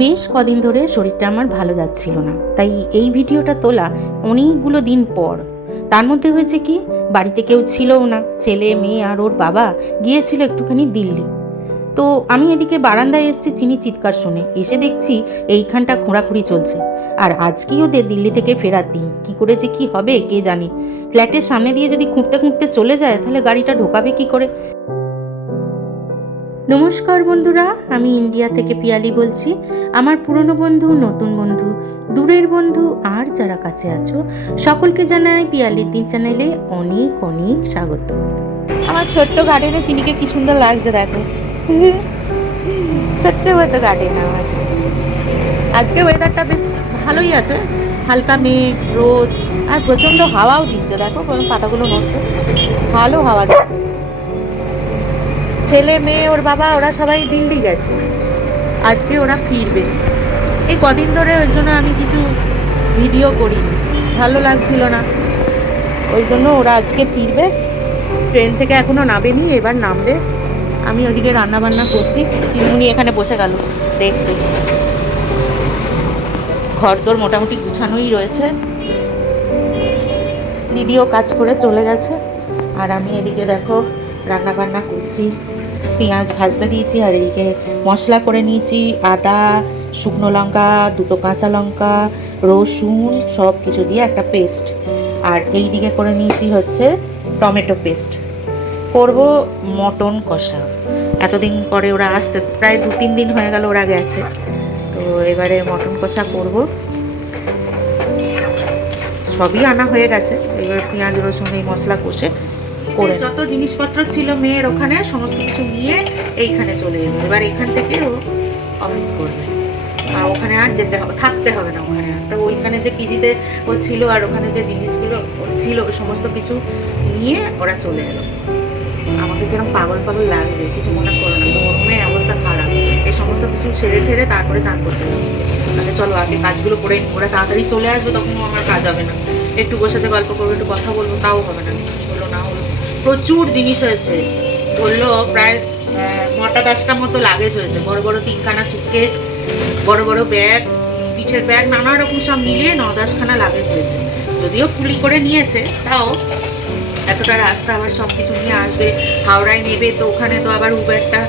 বেশ কদিন ধরে শরীরটা আমার ভালো যাচ্ছিল না। তাই এই ভিডিওটা তোলা অনেকগুলো দিন পর। তার মধ্যে হয়েছে কি, বাড়িতে কেউ ছিলও না, ছেলে, মেয়ে আর ওর বাবা গিয়েছিল একটুখানি দিল্লি। তো আমি এদিকে বারান্দায় এসেছি চিনি চিৎকার শুনে। এসে দেখছি এইখানটা খোঁড়াখুড়ি চলছে। আর আজকেই ওদের দিল্লি থেকে ফেরার দিন। কি করে যে কি হবে, কে জানে? ফ্ল্যাটের সামনে দিয়ে যদি খুঁড়তে খুঁড়তে চলে যায়, তাহলে গাড়িটা ঢোকাবে কি করে? নমস্কার বন্ধুরা, আমি ইন্ডিয়া থেকে পিয়ালি বলছি। আমার পুরনো বন্ধু, নতুন বন্ধু, দূরের বন্ধু, আর যারা কাছে আছো, সকলকে জানাই পিয়ালির দিন চ্যানেলে অনেক অনেক স্বাগত। আমার ছোট্ট গার্ডেনে চিনিকে কি সুন্দর লাগছে দেখো। ছোট্ট মতো গার্ডেন আমার। আজকে ওয়েদারটা বেশ ভালোই আছে। হালকা মেঘ, রোদ, আর প্রচণ্ড হাওয়াও দিচ্ছে। দেখো পাতাগুলো নড়ছে। ভালো হাওয়া দিচ্ছে। ছেলে, মেয়ে, ওর বাবা, ওরা সবাই দিল্লি গেছে। আজকে ওরা ফিরবে। এই কদিন ধরে ওই জন্য আমি কিছু ভিডিও করি ভালো লাগছিল না। ওই জন্য ওরা আজকে ফিরবে। ট্রেন থেকে এখনও নামেনি, এবার নামবে। আমি ওদিকে রান্না বান্না করছি। চিমুনি এখানে বসে গেল, দেখতে। ঘর তোর মোটামুটি গুছানোই রয়েছে। দিদিও কাজ করে চলে গেছে। আর আমি এদিকে দেখো রান্না বান্না করছি। পেঁয়াজ ভাজতে দিয়েছি, আর এদিকে মশলা করে নিয়েছি, আদা, শুকনো লঙ্কা, দুটো কাঁচা লঙ্কা, রসুন, সব কিছু দিয়ে একটা পেস্ট। আর এই দিকে করে নিয়েছি হচ্ছে টমেটো পেস্ট। করব মটন কষা। এতদিন পরে ওরা আসছে, প্রায় দু তিন দিন হয়ে গেল ওরা গেছে। তো এবারে মটন কষা করব। সবই আনা হয়ে গেছে। এবার পেঁয়াজ, রসুন এই মশলা কষে করে যত জিনিসপত্র ছিল মেয়ের ওখানে, সমস্ত কিছু নিয়ে এইখানে চলে এলো এবার এখান থেকে ও অফিস করবে। আর ওখানে আর যেতে হবে, থাকতে হবে না ওখানে তো ওইখানে যে পিজিতে ও ছিল আর ওখানে যে জিনিসগুলো ছিল সমস্ত কিছু নিয়ে ওরা চলে এলো। আমাকে কীরকম পাগল পাগল লাগবে, কিছু মনে করো না। তো গরমে অবস্থা খারাপ। এই সমস্ত কিছু সেরে ঠেরে তারপরে চান করতে হবে। তাহলে চলো, আগে কাজগুলো করে। ওরা তাড়াতাড়ি চলে আসবে, তখন আমার কাজ হবে না। একটু বসে গল্প করব, একটু কথা বলব, তাও হবে না। প্রচুর জিনিস হয়েছে। বলল প্রায় নটা দশটার মতো লাগেজ হয়েছে। বড় বড় তিনখানা সুটকেস বড় বড় ব্যাগ পিঠের ব্যাগ নানা রকম সব মিলিয়ে ন দশখানা লাগেজ হয়েছে। যদিও কুলি করে নিয়েছে, তাও এতটা রাস্তা আবার সব কিছু নিয়ে আসবে, হাওড়ায় নেবে তো ওখানে তো আবার উবারটা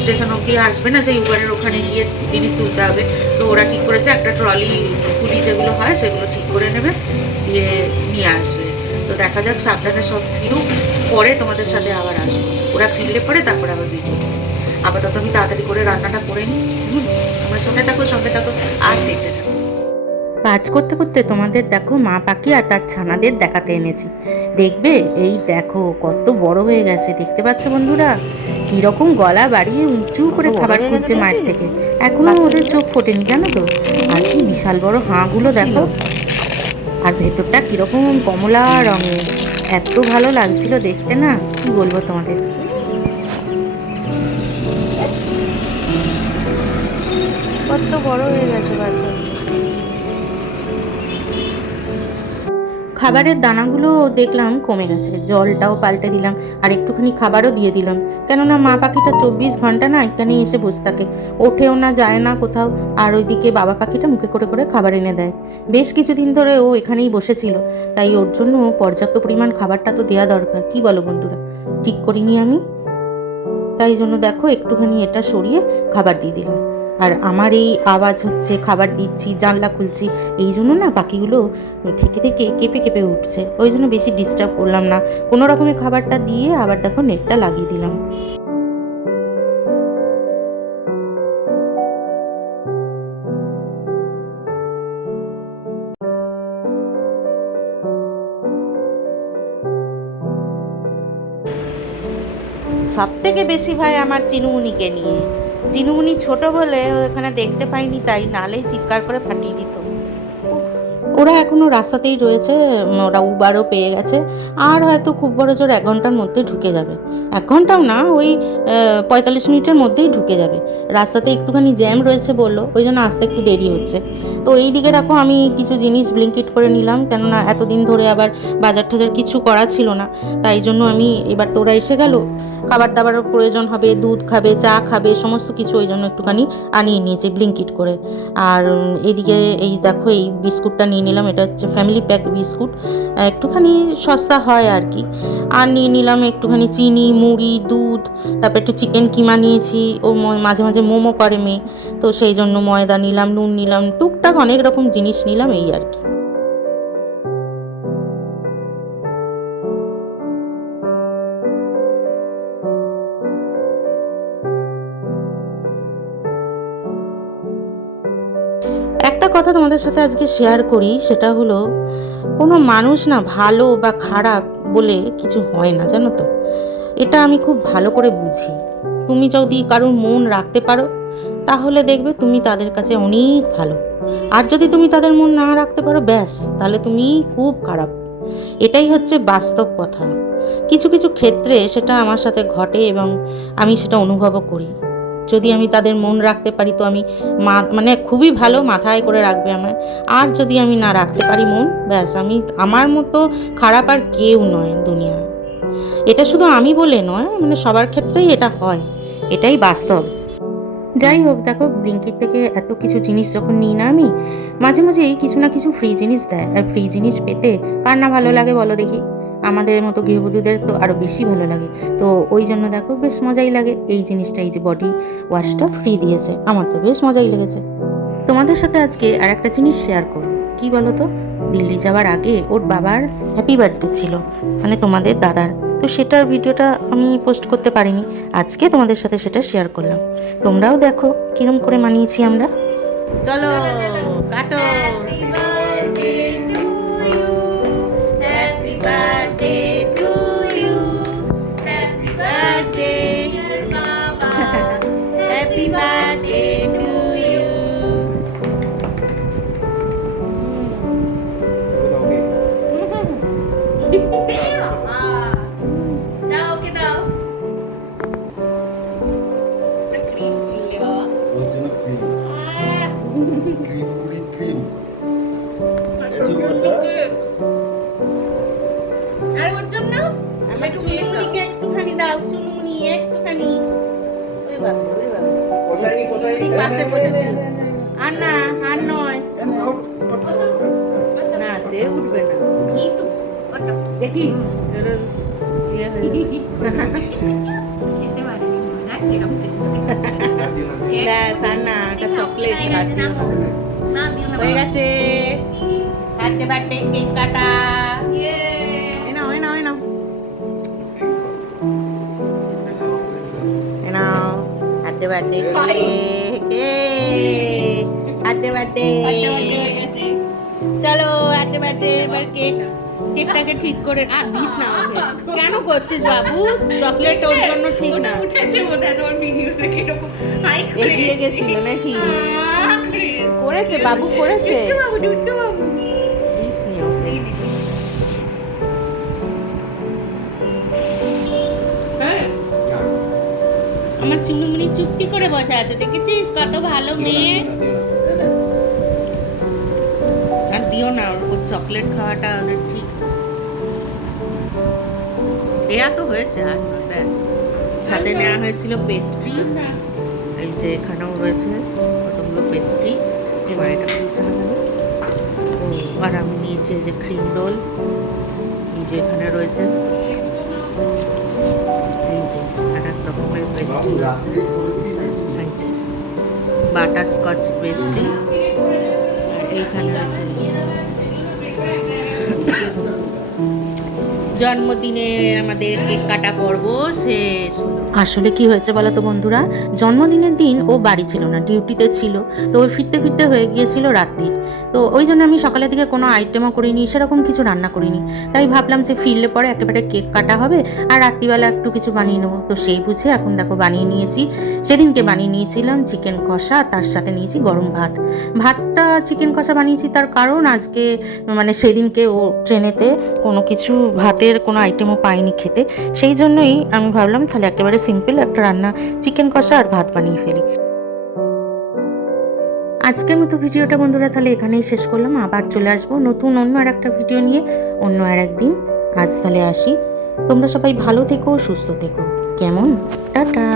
স্টেশন অব্দি আসবে না, সেই উবারের ওখানে গিয়ে জিনিস তুলতে হবে। তো ওরা ঠিক করেছে, একটা ট্রলি কুলি যেগুলো হয়, সেগুলো ঠিক করে নেবে, দিয়ে নিয়ে আসবে। তো দেখা যাক সাবধানে সব ফিরুক পরে তোমাদের সাথে আবার আসব। ওরা ফিরলে পরে তারপরে আবার বেরিয়ে যাব। আপাতত আমি তাড়াতাড়ি করে রান্নাটা করে নিই। হুম আমার সঙ্গে থাকো সঙ্গে থাকো। আর দেখতে থাকো। কাজ করতে করতে তোমাদের দেখো মা পাখি আর তার ছানাদের দেখাতে এনেছি। দেখবে? এই দেখো কত বড় হয়ে গেছে। দেখতে পাচ্ছ বন্ধুরা? কীরকম গলা বাড়িয়ে উঁচু করে খাবার খুঁজছে মায়ের থেকে। এখনও ওদের চোখ ফোটেনি জানো তো? আর কি বিশাল বড় হাঁগুলো দেখো। আর ভেতরটা কীরকম কমলা রঙের? এত ভালো লাগছিল দেখতে না? কি বলব তোমাদের? কত বড় হয়ে গেছে বাচ্চা খাবারের দানাগুলো দেখলাম কমে গেছে। জলটাও পাল্টে দিলাম আর একটুখানি খাবারও দিয়ে দিলাম। কেননা মা পাখিটা চব্বিশ ঘণ্টা না এখানেই এসে বসে থাকে। ওঠেও না, যায় না কোথাও। আর ওইদিকে বাবা পাখিটা মুখে করে করে খাবার এনে দেয়। বেশ কিছুদিন ধরে ও এখানেই বসেছিল। তাই ওর জন্য পর্যাপ্ত পরিমাণ খাবারটা তো দেওয়া দরকার। কি বলো বন্ধুরা? ঠিক করিনি আমি? তাই জন্য দেখো একটুখানি এটা সরিয়ে খাবার দিয়ে দিলাম। আর আমার এই আওয়াজ হচ্ছে, খাবার দিচ্ছি, জানলা খুলছি, এই জন্য না পাখিগুলো থেকে থেকে কেঁপে কেঁপে উঠছে। ওই জন্য বেশি ডিস্টার্ব করলাম না। কোনো রকমের খাবারটা দিয়ে আবার দেখো নেটটা লাগিয়ে দিলাম। সব থেকে বেশি ভাই আমার চিনুমুনিকে নিয়ে। চিনুমুনি ছোট বলে ও এখানে দেখতে পাইনি, তাই নালেই চিৎকার করে ফাটিয়ে দিত। ওরা এখনও রাস্তাতেই রয়েছে, ওরা উবারও পেয়ে গেছে, আর হয়তো খুব বড় জোর এক ঘণ্টার মধ্যে ঢুকে যাবে। এক ঘন্টাও না, ওই পঁয়তাল্লিশ মিনিটের মধ্যেই ঢুকে যাবে। রাস্তাতে একটুখানি জ্যাম রয়েছে বলল, ওই জন্য আসতে একটু দেরি হচ্ছে। তো এই দিকে দেখো আমি কিছু জিনিস ব্লিঙ্কিট করে নিলাম, কেননা এতদিন ধরে আবার বাজার টাজার কিছু করা ছিল না, তাই জন্য আমি, এবার তোরা এসে গেল খাবার দাবারও প্রয়োজন হবে, দুধ খাবে, চা খাবে, সমস্ত কিছু ওই জন্য একটুখানি আনিয়ে নিয়েছি ব্লিঙ্কিট করে। আর এদিকে এই দেখো, এই বিস্কুটটা নিয়ে নিলাম, এটা হচ্ছে ফ্যামিলি প্যাক বিস্কুট। একটুখানি সস্তা হয় আর কি। আর নিয়ে নিলাম একটুখানি চিনি, মুড়ি, দুধ, তারপর একটু চিকেন কিমা নিয়েছি। ও মাঝে মাঝে মোমো করে মেয়ে, তো সেই জন্য ময়দা নিলাম, নুন নিলাম, টুকটাক অনেক রকম জিনিস নিলাম, এই আর কি। কথা তোমাদের সাথে আজকে শেয়ার করি, সেটা হলো, কোনো মানুষ না ভালো বা খারাপ বলে কিছু হয় না, জানো তো? এটা আমি খুব ভালো করে বুঝি। তুমি যদি কারোর মন রাখতে পারো, তাহলে দেখবে তুমি তাদের কাছে অনেক ভালো। আর যদি তুমি তাদের মন না রাখতে পারো, ব্যাস, তাহলে তুমি খুব খারাপ। এটাই হচ্ছে বাস্তব কথা। কিছু কিছু ক্ষেত্রে সেটা আমার সাথে ঘটে এবং আমি সেটা অনুভবও করি। যদি আমি তাদের মন রাখতে পারি তো আমি মা মানে খুবই ভালো মাথায় করে রাখবে আমায়। আর যদি আমি না রাখতে পারি মন, ব্যাস, আমি, আমার মতো খারাপ আর কেউ নয় দুনিয়ায়। এটা শুধু আমি বলে নয় মানে সবার ক্ষেত্রেই এটা হয়। এটাই বাস্তব। যাই হোক, দেখো, ব্লিঙ্কিট থেকে এত কিছু জিনিস যখন নিই না আমি, মাঝে মাঝেই কিছু না কিছু ফ্রি জিনিস দেয়, আর ফ্রি জিনিস পেতে কার না ভালো লাগে বলো দেখি। আমাদের মতো গৃহবধূদের তো আরও বেশি ভালো লাগে। তো ওই জন্য দেখো বেশ মজাই লাগে। এই জিনিসটা, এই যে বডি ওয়াশটা ফ্রি দিয়েছে। আমার তো বেশ মজাই লেগেছে। তোমাদের সাথে আজকে আর একটা জিনিস শেয়ার করব। কি বলো তো দিল্লি যাওয়ার আগে ওর বাবার হ্যাপি বার্থডে ছিল মানে তোমাদের দাদার। তো সেটার ভিডিওটা আমি পোস্ট করতে পারিনি। আজকে তোমাদের সাথে সেটা শেয়ার করলাম। তোমরাও দেখো কিরম করে মানিয়েছি আমরা। চলো, কাটো। পাশে বসেছে। আর না আর নয়। না, সে উঠবে না। দেখিস? ব্যাস আর না একটা চকলেট হয়ে গেছে। বার্থডে বার্থডে কেক কাটা। নাও এ নাও বার্থডে চলো বার্থডে বার্থডে এবার কেক কেকটাকে ঠিক করে আর দিস না কেন করছিস বাবু? চকলেট ওর জন্য ঠিক না। উঠেছে বোধহয় তোমার ভিডিও এরকম হাই করে এগিয়ে গেছিল নাকি? করেছে বাবু করেছে। বাবু ডুড্ডু বাবু। দিস নি ওকে। হ্যাঁ। আমার চুনুমুনি চুপটি করে বসে আছে দেখেছিস? কত ভালো মেয়ে। দিও না, ওর ওর চকলেট খাওয়াটা ওদের ঠিক। দেয়া তো হয়েছে আর ব্যাস। সাথে নেওয়া হয়েছিল পেস্ট্রি এই যে এখানেও রয়েছে কতগুলো পেস্ট্রি যে মায়েটা খুলছে না আর আমি নিয়েছি যে ক্রিম রোল যে এখানে রয়েছে। এই যে আর এক রকমের পেস্ট্রি এই যে বাটার স্কচ পেস্ট্রি এইখানে আছে জন্মদিনে আমাদের কেক কাটা পর্ব শেষ আসলে কি হয়েছে বলো তো বন্ধুরা? জন্মদিনের দিন ও বাড়ি ছিল না, ডিউটিতে ছিল। তো ওর ফিরতে ফিরতে হয়ে গিয়েছিল রাত্রির তো ওই জন্য আমি সকালের দিকে কোনো আইটেমও করিনি, সেরকম কিছু রান্না করিনি। তাই ভাবলাম যে ফিরলে পরে একেবারে কেক কাটা হবে আর রাত্রিবেলা একটু কিছু বানিয়ে নেব। তো সেই বুঝে এখন দেখো বানিয়ে নিয়েছি। সেদিনকে বানিয়ে নিয়েছিলাম চিকেন কষা, তার সাথে নিয়েছি গরম ভাত। ভাতটা চিকেন কষা বানিয়েছি তার কারণ আজকে মানে সেদিনকে ও ট্রেনেতে কোনো কিছু ভাতের কোনো আইটেমও পাইনি খেতে, সেই জন্যই আমি ভাবলাম তাহলে একেবারে সিম্পল একটা রান্না চিকেন কষা আর ভাত বানিয়ে ফেলি। আজকের মতো ভিডিওটা বন্ধুরা তাহলে এখানেই শেষ করলাম। আবার চলে আসব নতুন অন্য আর একটা ভিডিও নিয়ে, অন্য আর একদিন আজ তাহলে আসি। তোমরা সবাই ভালো থেকো, সুস্থ থেকো। কেমন? টাটা!